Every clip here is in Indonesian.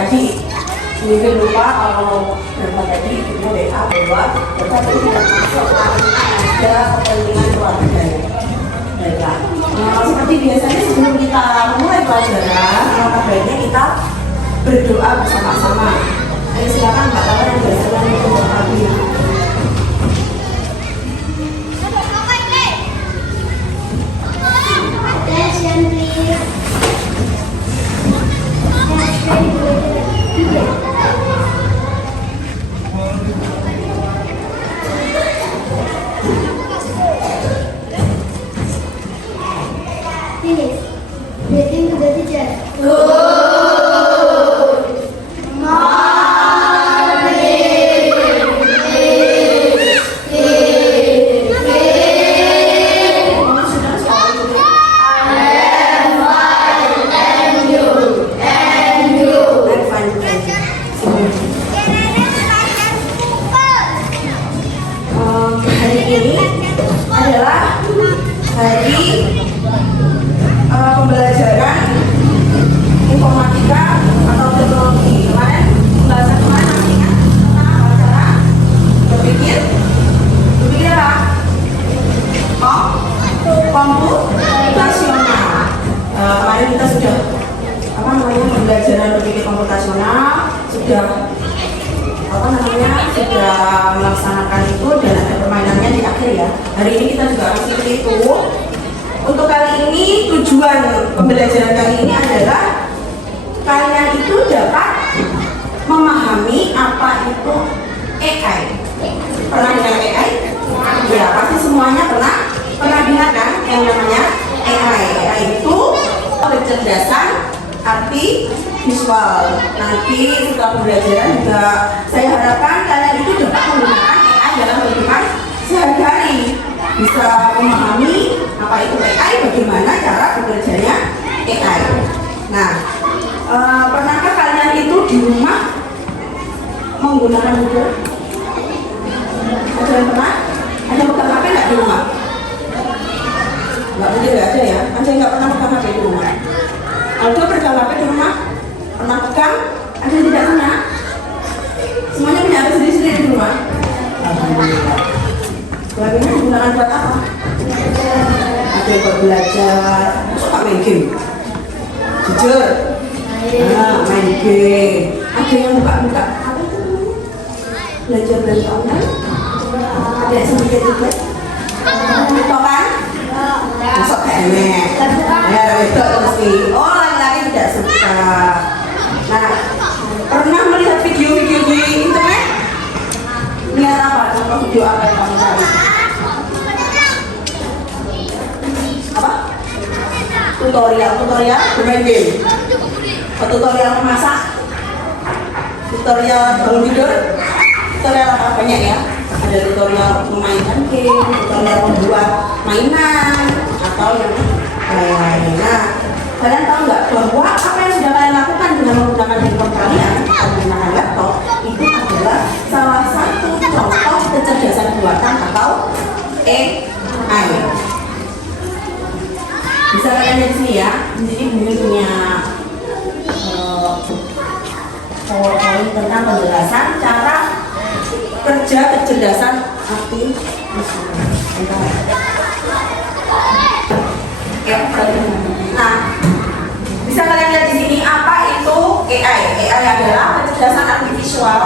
tadi mungkin lupa kalau berapa tadi ibunya WA bahwa tetapi tidak masuk ada kepentingan keluarga. Baiklah. Nah, seperti biasanya sebelum kita mulai pelajaran, maka baiknya kita berdoa bersama-sama. Ayo silakan Mbak Laura yang biasanya itu berkati. Breathing to the teacher. Hari ini adalah hari pembelajaran informatika atau teknologi. Kemarin pembahasan kemarin masih ingat tentang cara berpikir apa? Komputasional. Kemarin kita sudah pembelajaran berpikir komputasional, sudah sudah melaksanakan itu dan ada permainannya di akhir ya. Hari ini kita juga akan seperti itu. Untuk kali ini tujuan pembelajaran kali ini adalah kalian itu dapat memahami apa itu AI. Pernah dengar AI? Ya, pasti semuanya pernah dengar kan yang namanya AI. AI itu kecerdasan artifisial. Nanti setelah pembelajaran juga saya harapkan kalian itu dapat menggunakan AI dalam kehidupan sehari-hari. Bisa memahami apa itu AI, bagaimana cara bekerjanya AI. Nah, pernahkah kalian itu di rumah menggunakan buku? Ada yang pernah? Ada pegang HP nggak di rumah? Nggak mungkin nggak ada ya? Kan saya nggak pernah pegang HP di rumah. Aldo pegang HP di rumah? Pernah pegang? Ada yang tidak punya? Semuanya punya HP sendiri-sendiri di rumah? Alhamdulillah. Lagunya digunakan buat apa? Ada yang buat belajar, suka main game. Jujur, main game. Ada yang buka-buka apa itu? Belajar online. Ada yang sedikit juga. Tahu kan? Masuk kemet. Ya, itu mesti. Oh, laki-laki tidak suka. Nah, pernah melihat video-video di internet? Lihat apa? Contoh video apa yang kamu cari? Apa? Tutorial bermain game. Tutorial memasak, tutorial bangun tidur, tutorial apa banyak ya? Ada tutorial memainkan game, tutorial membuat mainan atau yang lain-lain. Nah, kalian tahu nggak bahwa apa yang sudah kalian lakukan dengan menggunakan handphone kalian atau menggunakan laptop itu adalah salah satu contoh kecerdasan buatan atau AI. Bisa kalian lihat di sini ya. Di sini Bumi punya PowerPoint tentang penjelasan cara kerja kecerdasan artifisial. Nah, bisa kalian lihat di sini apa itu AI. AI adalah kecerdasan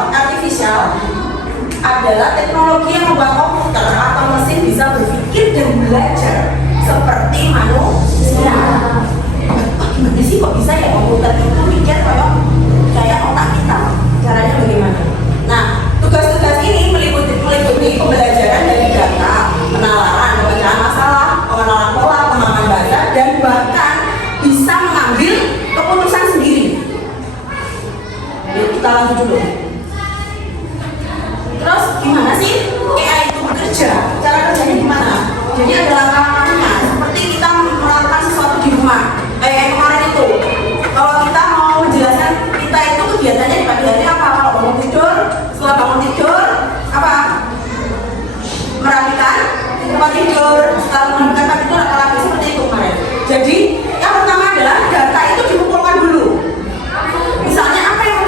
artifisial adalah teknologi yang membuat komputer atau mesin bisa berpikir dan belajar seperti manusia. Gimana sih kok bisa ya komputer itu mikir kayak otak kita? Caranya bagaimana? Nah, tugas-tugas ini meliputi pembelajaran dari data, penalaran, pemecahan masalah, pengenalan pola, pemahaman bahasa, dan bahkan bisa mengambil keputusan sendiri. Yuk kita lanjut dulu. Terus gimana sih AI itu bekerja? Cara kerjanya gimana? Jadi ada langkah-langkahnya. Seperti kita melakukan sesuatu di rumah. Kemarin itu, kalau kita mau menjelaskan kita itu kegiatannya di pagi hari apa? Kalau bangun tidur, setelah bangun tidur apa? Merapikan tempat tidur, setelah merapikan tempat tidur laki-laki seperti itu kemarin. Jadi yang pertama adalah data itu dikumpulkan dulu. Misalnya apa yang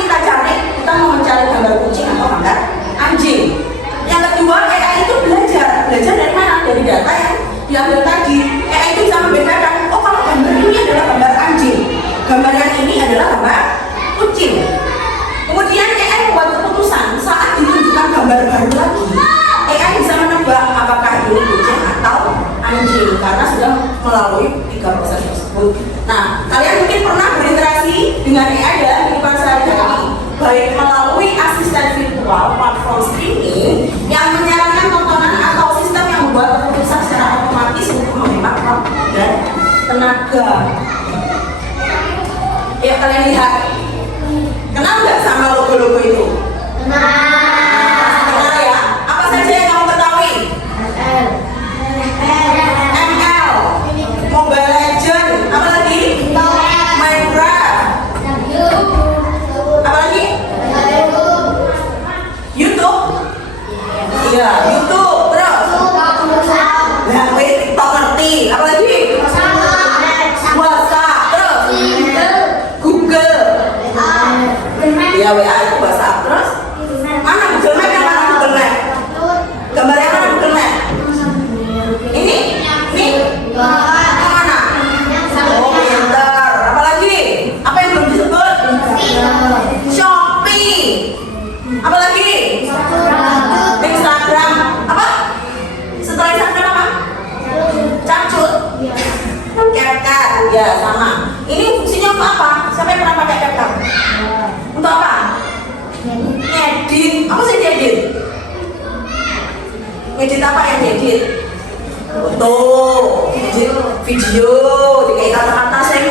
gambar baru lagi. AI bisa menebak apakah ini kucing atau anjing karena sudah melalui 3 proses tersebut. Nah, kalian mungkin pernah berinteraksi dengan AI dalam kehidupan sehari-hari, baik melalui asisten virtual, platform streaming yang menyarankan tontonan atau sistem yang membuat keputusan secara otomatis untuk menghemat waktu dan tenaga. Ya, kalian lihat, kenal nggak sama logo-logo itu? Kenal ya? Apa saja yang kamu ketahui? ML, Mobile Legend, apa lagi? Minecraft, apa lagi? YouTube? Iya, YouTube, terus? Nah, TikTok ngerti, apa lagi? WhatsApp, terus? Google. Ya, WA itu WhatsApp, terus? Mana Google Map, yang mana Google Map? Gambar yang mana Google Map? Ini? Yang mana? Oh, pintar. Apa lagi? Apa yang belum disebut? Shopee. Apa lagi? Instagram. Apa? Setelah Instagram apa? Capcut. CapCut. Ya, sama. Ini fungsinya untuk apa? Siapa yang pernah pakai CapCut? Untuk apa? Ngedit. Apa sih ngedit? Ngedit apa yang ngedit? Foto, ngedit video, dikai kata-kata yang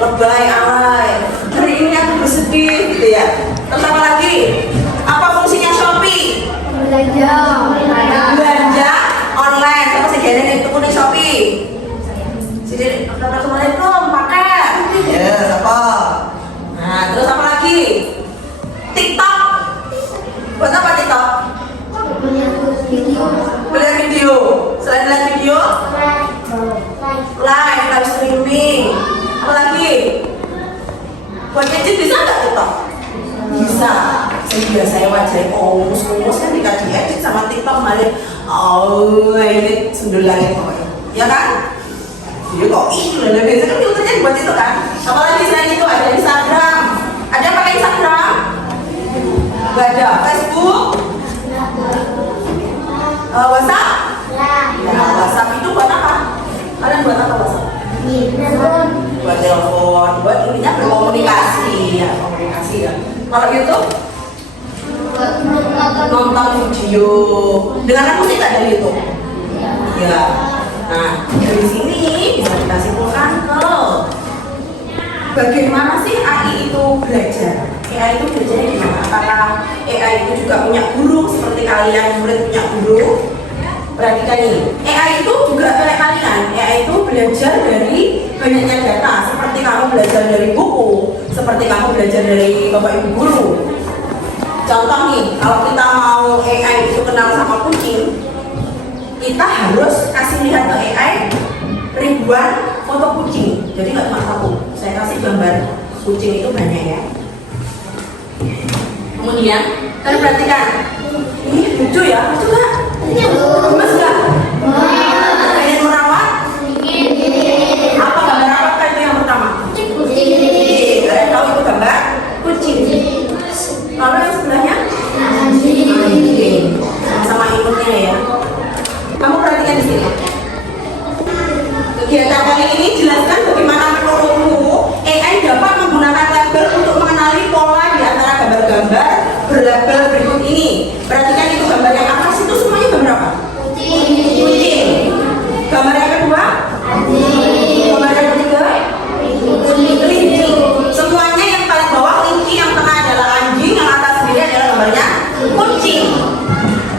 lebay, alay. Hari ini aku bersedih, gitu ya. Terus apa lagi? Apa fungsinya Shopee? Belanja online. Apa sih jadi nih tuku nih Shopee? Jadi Assalamualaikum, pakai. Ya, siapa? Nah, terus apa lagi? TikTok. Buat apa TikTok? Melihat video. Selain lihat video, live streaming. Apa lagi? Buat gadget bisa nggak TikTok? Bisa. Saya biasanya wajahnya kumus kan dikasih edit sama TikTok malah. Oh, ini sundulannya pokoknya. Ya kan? Dia kok ini lah, biasanya kan filternya dibuat itu kan. Apalagi selain itu ada Instagram. Ada yang pakai Instagram? Gak ada. Facebook? WhatsApp? Ya, WhatsApp itu buat apa? Kalian buat apa WhatsApp? Buat telepon, buat intinya berkomunikasi ya, komunikasi ya. Kalau YouTube? Nonton video. Dengarkan musik tak dari YouTube? Ya. Nah, dari sini bisa kita simpulkan ke bagaimana sih AI itu belajar? AI itu belajarnya gimana? Apakah AI itu juga punya guru seperti kalian murid punya guru? Perhatikan ini, AI itu juga kayak kalian. AI itu belajar dari banyaknya data. Seperti kamu belajar dari buku, seperti kamu belajar dari bapak ibu guru. Contoh nih, kalau kita mau AI itu kenal sama kucing, kita harus kasih lihat ke AI ribuan foto kucing. Jadi nggak cuma satu. Saya kasih gambar kucing itu banyak ya. Kemudian kalian perhatikan, ini lucu ya, lucu nggak? Gemes nggak? Pengen merawat? Apa gambar apa itu yang pertama? Kucing. Kalian tahu itu gambar kucing. Lalu yang sebelahnya? Anjing. Sama imutnya ya. Kamu perhatikan di sini. Kegiatan kali ini jelaskan bagaimana menurutmu AI dapat menggunakan label untuk mengenali pola di antara gambar-gambar berlabel berikut ini. Perhatikan itu gambar yang atas itu semuanya gambar apa? Kucing. Gambar yang kedua? Gambar yang ketiga? Kelinci. Semuanya yang paling bawah kelinci, yang tengah adalah anjing, yang atas sendiri adalah gambarnya kucing.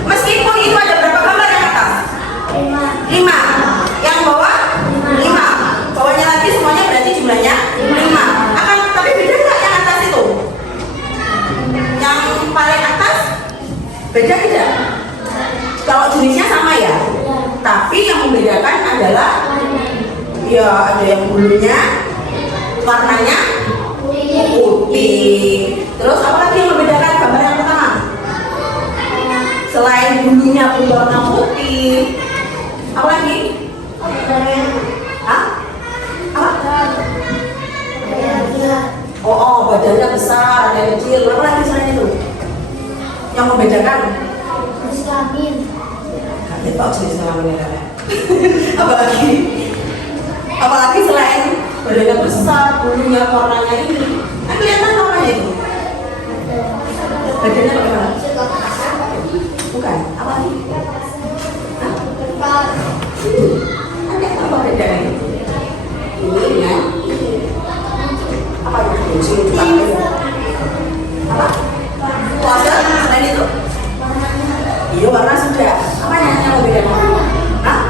Meskipun itu ada berapa gambar yang atas? 5. Yang bawah 5. Bawahnya lagi semuanya berarti jumlahnya 5. Tapi beda nggak yang atas itu? Yang paling atas beda tidak? Kalau jenisnya sama ya. Tapi yang membedakan adalah ya ada yang bulunya warnanya putih. Terus apa lagi yang membedakan gambar yang pertama? Selain bulunya berwarna putih, apa lagi? Hah? Apa? Oh, badannya besar, ada yang kecil. Apa lagi selain itu? Yang membedakan? Ya tahu jenis kelaminnya kan. apalagi selain badannya besar, bulunya, warnanya ini, kan kelihatan warnanya itu. Badannya bagaimana? Bukan, apa lagi? Ada apa bedanya itu? Ini dengan apa yang kucing apa? Puasa selain itu? Iya, warna sudah. Apa yang bedakan? Hah?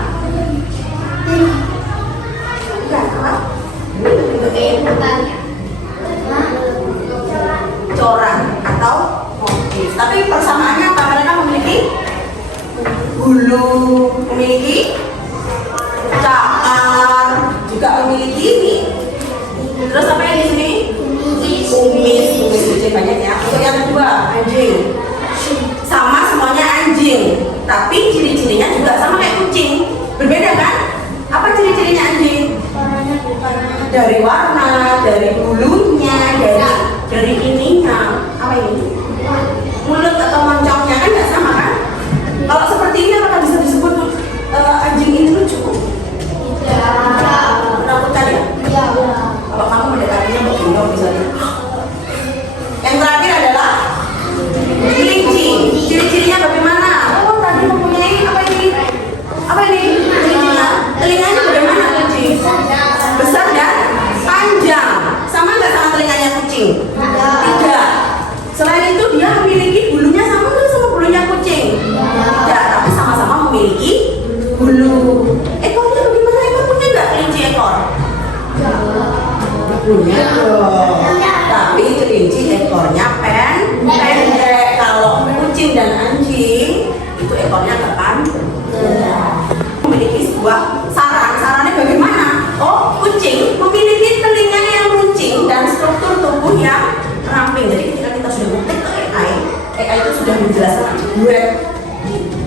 Bukan apa? Corak atau motif. Tapi persamaannya apa? Mereka memiliki bulu, memiliki cakar, juga memiliki ini. Terus apa yang di sini? Kumis banyak ya. Untuk yang kedua, anjing. Sama semuanya anjing, tapi ciri-cirinya juga sama kayak kucing. Berbeda kan? Apa ciri-cirinya anjing? Dari warna, dari bulunya, dari ininya. Apa ini? Mulut atau moncongnya kan nggak sama kan? Kalau seperti ini apakah bisa disebut anjing ini lucu? Menakutkan ya? Kalau kamu mendekatinya begini misalnya. Yang terakhir adalah kelinci. Ciri-cirinya bagaimana? Oh, tadi mempunyai apa ini? Apa ini? Ciri-cirinya? Telinganya bagaimana kelinci? Besar dan panjang. Sama nggak sama telinganya kucing? Tidak. Selain itu dia memiliki bulunya sama nggak sama bulunya kucing? Tidak, tapi sama-sama memiliki bulu. Ekornya bagaimana? Ekor punya nggak kelinci ekor? Punya dong. Tapi kelinci ekornya pendek. Kalau kucing dan anjing itu ekornya depan. Memiliki sebuah sarannya bagaimana? Oh, kucing memiliki telinga yang runcing dan struktur tubuh yang ramping. Jadi ketika kita sudah ngetik ke AI itu sudah menjelaskan duet.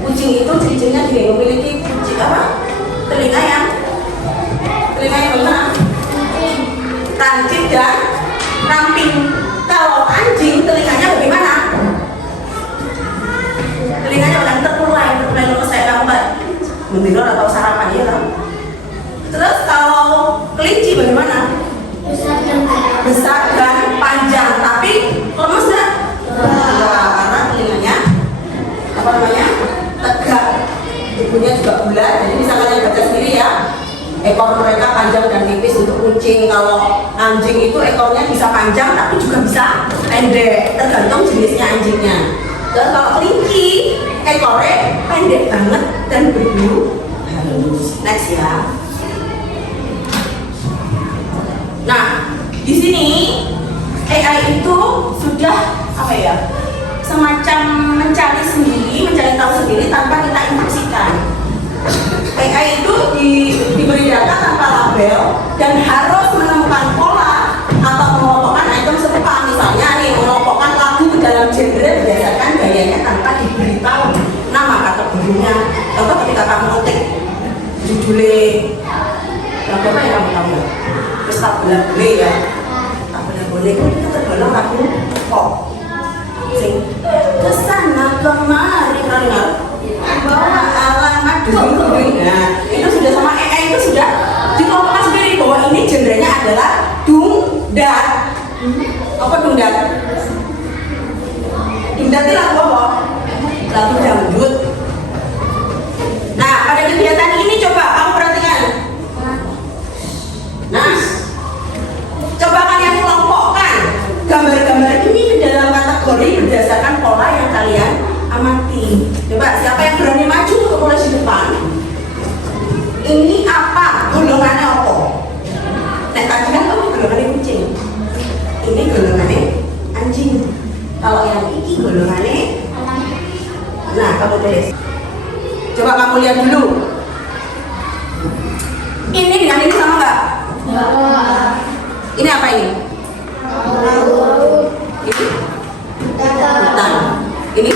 Kucing itu ciri-cirinya dia memiliki telinga yang bagaimana? Lancip dan ramping. Kalau anjing telinganya bagaimana? Telinganya bukan terkulai terus saya kamu kan mendengar atau sarapan ya kan? Terus kalau kelinci bagaimana? Besar dan panjang, tapi lemes nggak? Karena telinganya apa namanya? Tegak, tubuhnya juga bulat. Jadi bisa kalian baca sendiri ya. Ekor mereka panjang dan tipis untuk kucing. Kalau anjing itu ekornya bisa panjang tapi juga bisa pendek, tergantung jenisnya anjingnya. Dan kalau kelinci ekornya pendek banget dan berbulu halus. Next ya. Nah, di sini AI itu sudah apa ya? Semacam mencari tahu sendiri tanpa kita instruksikan. AI itu diberi data tanpa label dan harus menemukan pola atau mengelompokkan item serupa. Misalnya nih, mengelompokkan lagu dalam genre berdasarkan gayanya tanpa diberitahu nama kategorinya. Contoh ketika kamu ngetik judulnya lagu apa yang kamu tahu? Terus tak boleh ya, tak boleh itu tergolong lagu pop. Sing kesana kemari dengar bawa alamat dulu. Nah, itu sudah sama AI itu sudah dikelompokkan sendiri bahwa ini genrenya adalah dungdat. Apa dungdat? Dungdat itu lagu apa? Lagu dangdut. Nah, pada kegiatan ini coba kamu perhatikan. Nah, coba kalian kelompokkan gambar-gambar ini ke dalam kategori berdasarkan pola yang kalian amati. Coba siapa yang berani maju untuk mulai di depan? Ini apa? Golongannya apa? Nah, tadi kan kamu golongannya kucing. Ini golongannya anjing. Kalau yang ini golongannya, nah kamu tulis. Coba kamu lihat dulu. Ini dengan ini sama nggak? Ini apa ini? Ini hutan. Ini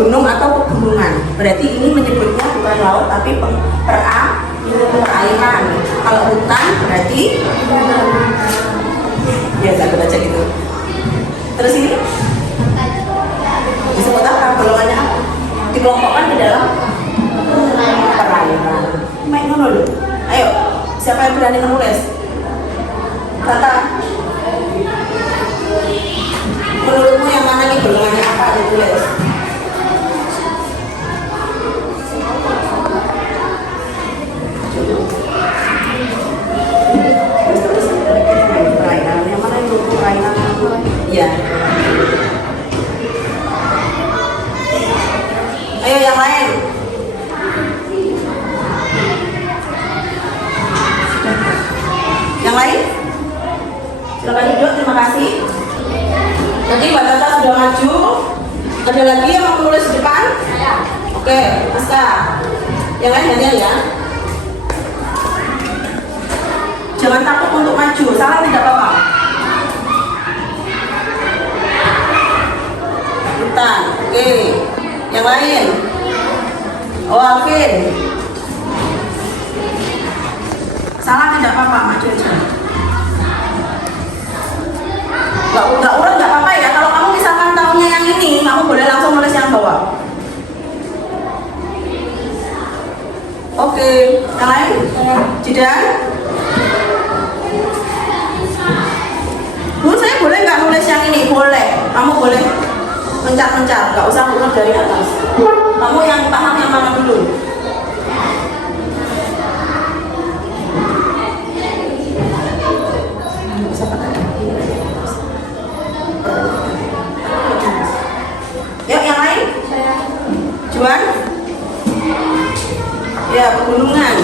gunung atau pegunungan. Berarti ini menyebutnya bukan laut tapi perairan. Kalau hutan berarti biasa baca gitu. Terus ini disebut apa? Golongannya apa? Dikelompokkan ke Siapa yang berani menulis? Kata. Menurutmu yang mana nih golongannya apa ditulis? Yang mana itu perairan? Iya. Ayo yang lain. Yang lain? Silakan duduk, terima kasih. Nanti Mbak Tata sudah maju. Ada lagi yang mau menulis di depan? Oke, Aska. Yang lain hanya ya. Jangan takut untuk maju, salah tidak apa-apa. Hutan, oke. Yang lain? Oh, Alvin. Salah tidak apa-apa, maju aja. Nggak urut nggak apa-apa ya. Kalau kamu misalkan tahunya yang ini, kamu boleh langsung nulis yang bawah. Oke, yang lain? Jidan? Bu, saya boleh nggak nulis yang ini? Boleh. Kamu boleh mencar-mencar, nggak usah urut dari atas. Kamu yang paham yang mana dulu? Yuk, yang lain? Juan? Ya, pegunungan.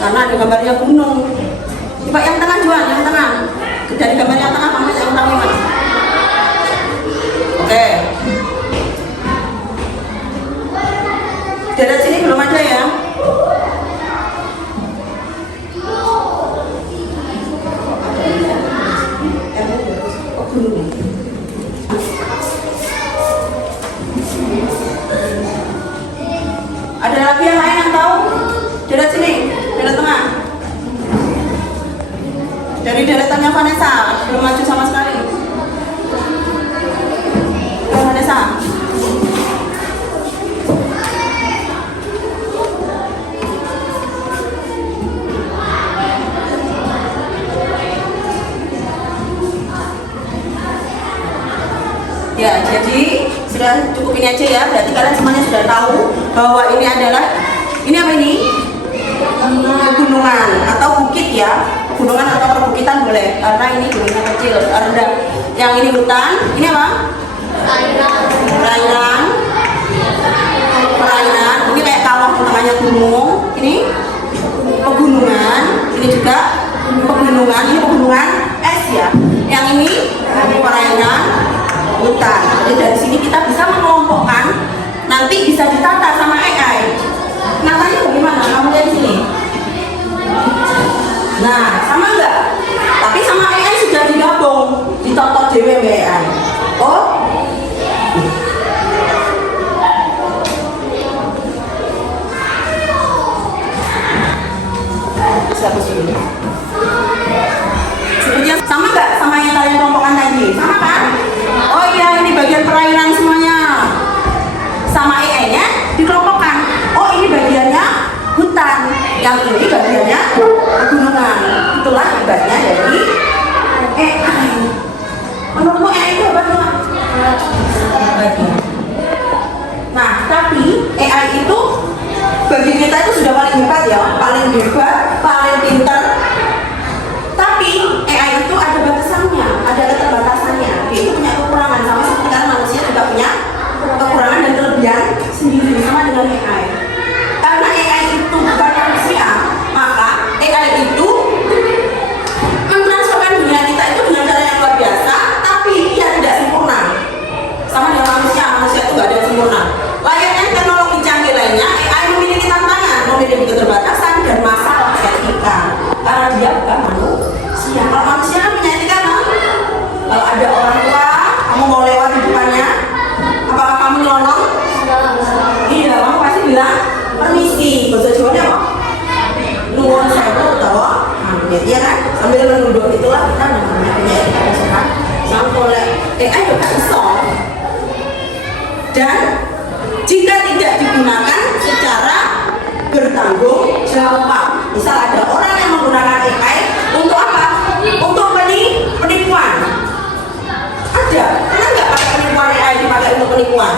Karena ada gambarnya gunung. Coba yang tengah, Juan, yang tengah. Dari gambar yang tengah, kamu yang tahu mana? Oke. Daerah sini belum ada ya? Ada lagi yang lain yang tahu? Daerah sini, daerah tengah. Dari deretannya Vanessa, belum maju sama sekali. Vanessa. Ya, jadi sudah cukup ini aja ya. Berarti kalian semuanya sudah tahu bahwa ini adalah, ini apa ini? Pegunungan atau bukit ya. Pegunungan atau perbukitan boleh, karena ini gunungnya kecil, rendah. Yang ini hutan, ini apa? Perairan. Ini kayak kawah tengahnya gunung. Ini pegunungan. Ini juga pegunungan. Ini pegunungan es ya. Yang ini perairan, hutan. Jadi dari sini kita bisa mengelompokkan. Nanti bisa ditata sama AI. Natanya bagaimana? Kamu lihat di sini. Nah, sama enggak? Tapi sama AI sudah digabung, ditotot dewe AI. Oh, siapa sih? Sebetulnya sama enggak sama yang kalian kelompokkan tadi? Sama kan? Oh iya, ini bagian perairan semuanya. Sama AI-nya dikelompokkan. Oh, ini bagiannya hutan, yang ini bagiannya pegunungan. Itulah hebatnya dari AI. Menurutmu AI itu hebat nggak? Nah, tapi AI itu bagi kita itu sudah paling hebat ya, paling hebat, paling pintar. Tapi AI itu ada batasannya, ada keterbatasannya. Dia itu punya kekurangan, sama seperti kan manusia juga punya kekurangan dan kelebihan sendiri sama dengan AI. Karena AI itu bukan manusia, maka AI itu mentransformkan dunia kita itu dengan cara yang luar biasa, tapi dia tidak sempurna. Sama dengan manusia, manusia itu nggak ada yang sempurna. Layaknya teknologi canggih lainnya, AI memiliki tantangan, memiliki keterbatasan dan masalah etika. Karena dia bukan manusia. Kalau manusia kan punya etika, kan? Kalau ada orang tua, kamu mau lewat di depannya, apakah kamu nyolong? Iya, kamu pasti bilang permisi. Bahasa Jawanya apa? Nuwun sewu utawa ampun. Iya kan? Sambil menunduk, itulah kita namanya punya etika personal. Sampai AI juga iso. Dan jika tidak digunakan secara bertanggung jawab, misal ada orang yang menggunakan AI untuk apa? Untuk penipuan. Ada, pernah nggak pakai penipuan AI dipakai untuk penipuan?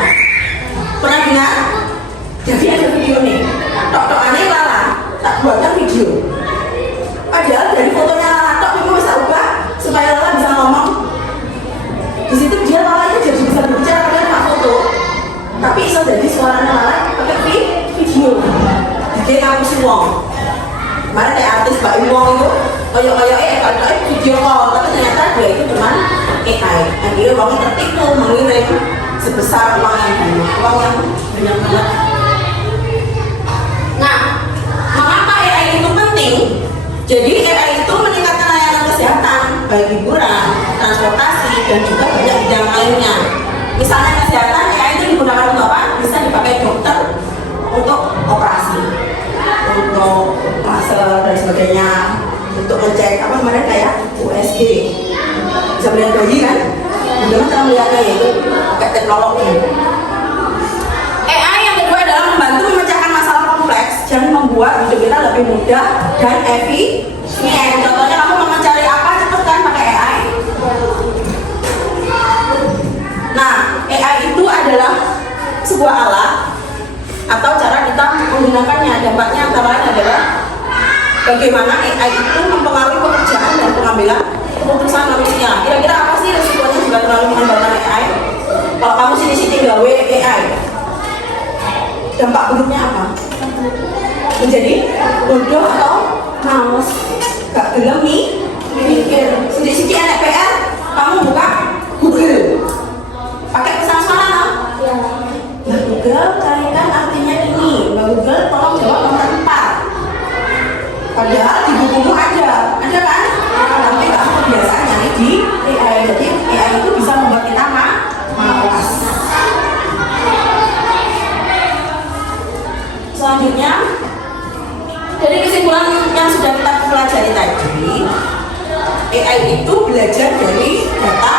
Pernah dengar? Jadi ada video nih, tok aneh Lala tak buatkan video. Padahal dari fotonya Lala tok itu bisa ubah supaya Lala bisa ngomong. Di situ dia Lala itu jadi bisa berbicara pakai foto, tapi bisa jadi suaranya Lala pakai video. Jadi kamu sih wong. Kemarin kayak artis Mbak Iwong itu, kalau video call, tapi ternyata dia itu cuma AI. Akhirnya uangnya tertipu, mengirim sebesar uang yang banyak banget. Nah, mengapa AI itu penting? Jadi AI itu meningkatkan layanan kesehatan, baik hiburan, transportasi, dan juga banyak bidang lainnya. Misalnya kesehatan, AI itu digunakan untuk apa? Bisa dipakai dokter untuk operasi, untuk laser dan sebagainya, untuk ngecek apa kemarin kayak USG, bisa melihat bayi kan? Bagaimana cara melihatnya itu pakai teknologi. AI yang kedua adalah membantu memecahkan masalah kompleks dan membuat hidup kita lebih mudah dan efisien. Contohnya kamu mau mencari apa cepet kan pakai AI. Nah, AI itu adalah sebuah alat atau cara kita menggunakannya. Dampaknya antara lain adalah bagaimana AI itu mempengaruhi pekerjaan dan pengambilan keputusan manusia. Kira-kira apa sih resikonya jika terlalu mengandalkan AI? Kalau kamu sini gawe AI, dampak buruknya apa? Menjadi bodoh atau males, gak gelem mikir. Sini anak PR, kamu buka Google, pakai pesan suara kan? Ya. Nah, Google carikan artinya ini. Google tolong jawab nomor 4. Padahal di bukumu ada kan? Tapi kamu kebiasaan nyari di AI. Jadi AI itu bisa membuat kita malas. Selanjutnya, dari kesimpulan yang sudah kita pelajari tadi, AI itu belajar dari data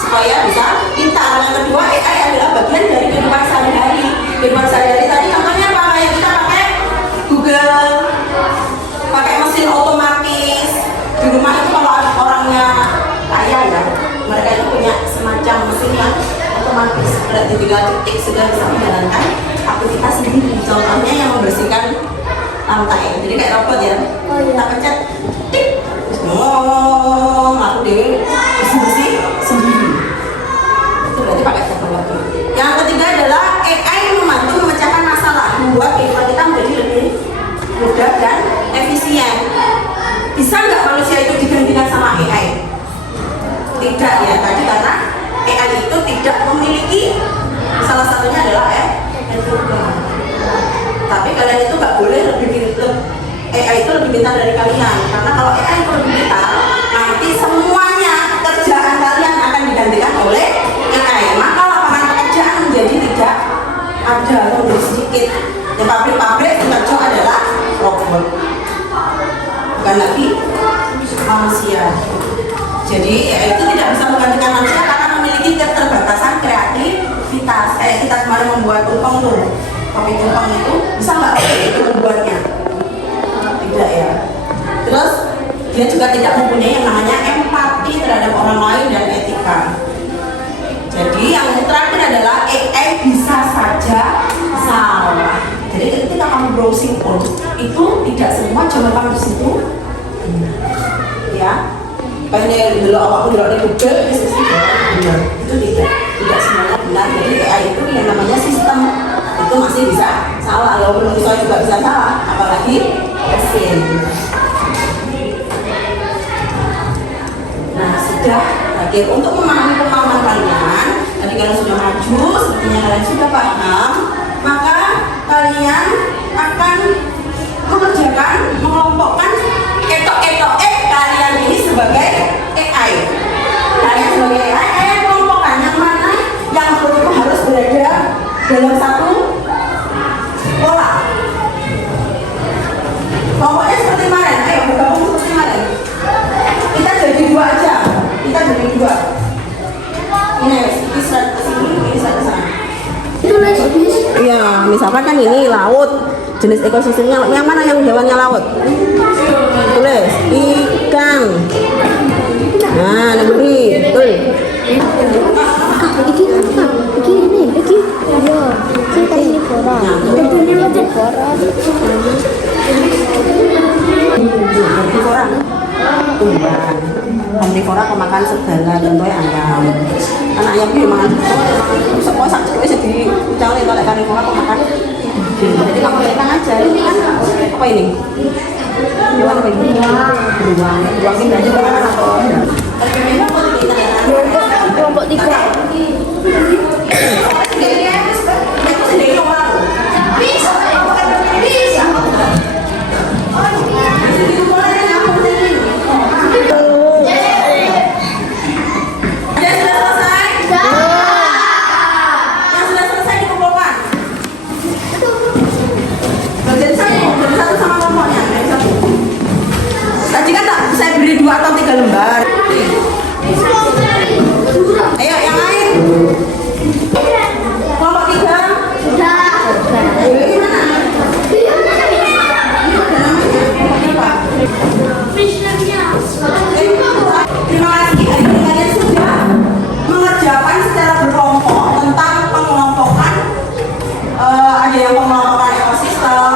supaya bisa pintar. Yang kedua, AI adalah bagian dari kehidupan sehari-hari. Kehidupan sehari-hari tadi contohnya apa? Kayak kita pakai Google, pakai mesin otomatis. Di rumah itu kalau orangnya kaya ya, mereka itu punya semacam mesin yang otomatis. Berarti 3 detik sudah bisa menjalankan aktivitas sendiri. Contohnya yang membersihkan lantai. Jadi kayak robot ya. Kita pencet, tik, aku dewe bersih sendiri. Itu berarti pakai teknologi. Yang ketiga adalah AI membantu memecahkan masalah, membuat kehidupan kita menjadi lebih mudah dan efisien. Bisa nggak manusia itu digantikan sama AI? Tidak ya, tadi karena AI itu tidak memiliki, salah satunya adalah etika. Tapi kalian itu nggak boleh AI itu lebih pintar dari kalian, karena kalau AI itu lebih pintar, nanti semuanya kerjaan kalian akan digantikan oleh AI. Maka lapangan pekerjaan menjadi tidak ada atau lebih sedikit. Yang pabrik-pabrik kerja adalah robot, bukan lagi manusia. Jadi AI itu tidak bisa menggantikan manusia karena memiliki keterbatasan kreativitas. Kayak kita kemarin membuat tumpeng tuh, kopi tumpeng itu bisa nggak itu membuatnya? Tidak ya. Terus dia juga tidak mempunyai yang namanya empati terhadap orang lain dan etika. Jadi yang terakhir adalah AI bisa saja salah. Jadi ketika kamu browsing pun itu tidak semua jawaban di situ ya. Banyak dulu awak dulu di Google itu benar. Itu tidak semuanya benar. Jadi AI itu yang namanya sistem itu masih bisa salah. Kalau manusia juga bisa salah, apalagi mesin. Nah, sudah terakhir untuk memahami pemahaman kalian. Tadi kalian sudah maju, sepertinya kalian sudah paham, maka kalian akan mengerjakan, mengelompokkan ketok-ketok kalian ini sebagai AI. Kalian sebagai AI, kelompokkan yang mana yang menurutku harus berada dalam satu pola. Kelompoknya seperti kemarin, ayo bergabung seperti kemarin. Kita jadi 2 aja, kita jadi 2. Ini bisa ke sini, bisa ke sana. Itu next bis. Iya, misalkan kan ini laut, jenis ekosistemnya yang mana yang hewannya laut? tulis ikan. Nah, negeri betul. Iki iya iki karnivora Omnivora. Tumbuhan. Omnivora pemakan segala contohnya ayam. Anak ayam itu makan semua sak cukup sedih. Jangan lihat kalau karnivora pemakan. Jadi kamu lihat aja. Ini kan apa ini? Hewan apa ini? Beruang. Beruang ini belajar pemakan apa? kelompok 3. Dua atau 3 lembar. Ayo yang lain. Kelompok 3. Sudah. Gimana? Terima kasih. Hari ini kalian sudah mengerjakan secara berkelompok tentang pengelompokan. Ada yang pengelompokan ekosistem,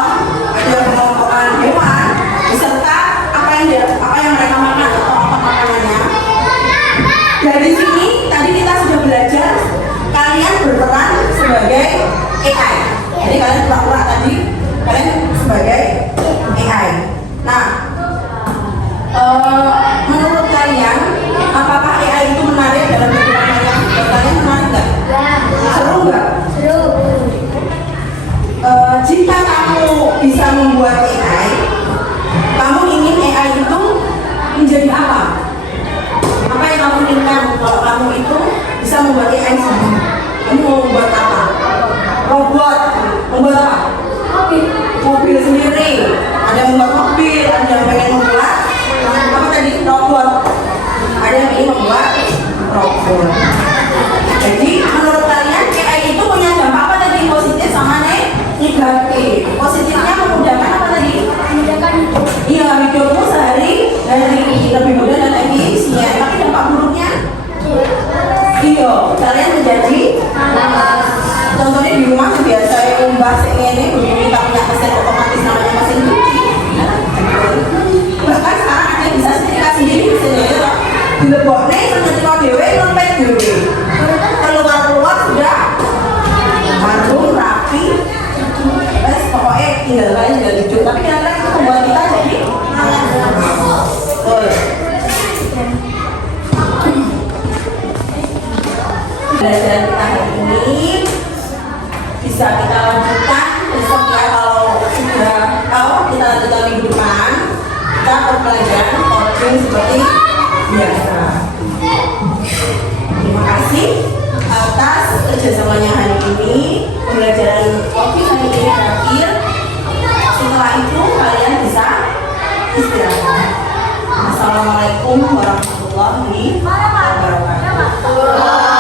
ada yang pengelompokan hewan, beserta apa yang mereka makan atau apa makanannya. Dari sini tadi kita sudah belajar kalian berperan sebagai AI. Jadi kalian pura-pura tadi kalian sebagai AI. Nah, menurut kalian apakah AI itu menarik dalam kehidupan kalian? Buat kalian menarik nggak? Seru nggak? Seru. Jika kamu bisa membuat AI, kamu ingin AI itu menjadi apa? Apa yang kamu inginkan kalau kamu itu bisa membuat AI sendiri? Kamu mau membuat apa? Robot, membuat apa? Mobil sendiri. Ada yang membuat mobil, ada yang pengen membuat apa tadi? Robot. Ada yang ingin membuat robot. Jadi menurut kalian AI itu punya dampak apa tadi? Positif sama negatif. Positifnya memudahkan apa tadi? Memudahkan hidup. Iya, hidupmu sehari-hari lebih mudah dan efisien. Tapi dampak buruknya? Iya, kalian menjadi contohnya di rumah biasa yang mbak ini kita punya mesin otomatis namanya mesin cuci. Bahkan sekarang ada yang bisa setrika sendiri mesinnya. Dileboknya setrika dewe, lempet dewe. Keluar sudah harum, rapi. Terus pokoknya tinggal kalian tinggal hidup. Tapi kira-kira itu membuat kita jadi belajaran kita hari ini bisa kita lanjutkan besok ya. Kalau sudah tahu kita lanjutkan minggu depan, kita pelajaran coding seperti biasa. Terima kasih atas kerjasamanya hari ini. Pembelajaran coding hari ini berakhir. Setelah itu kalian bisa istirahat. Assalamualaikum warahmatullahi wabarakatuh.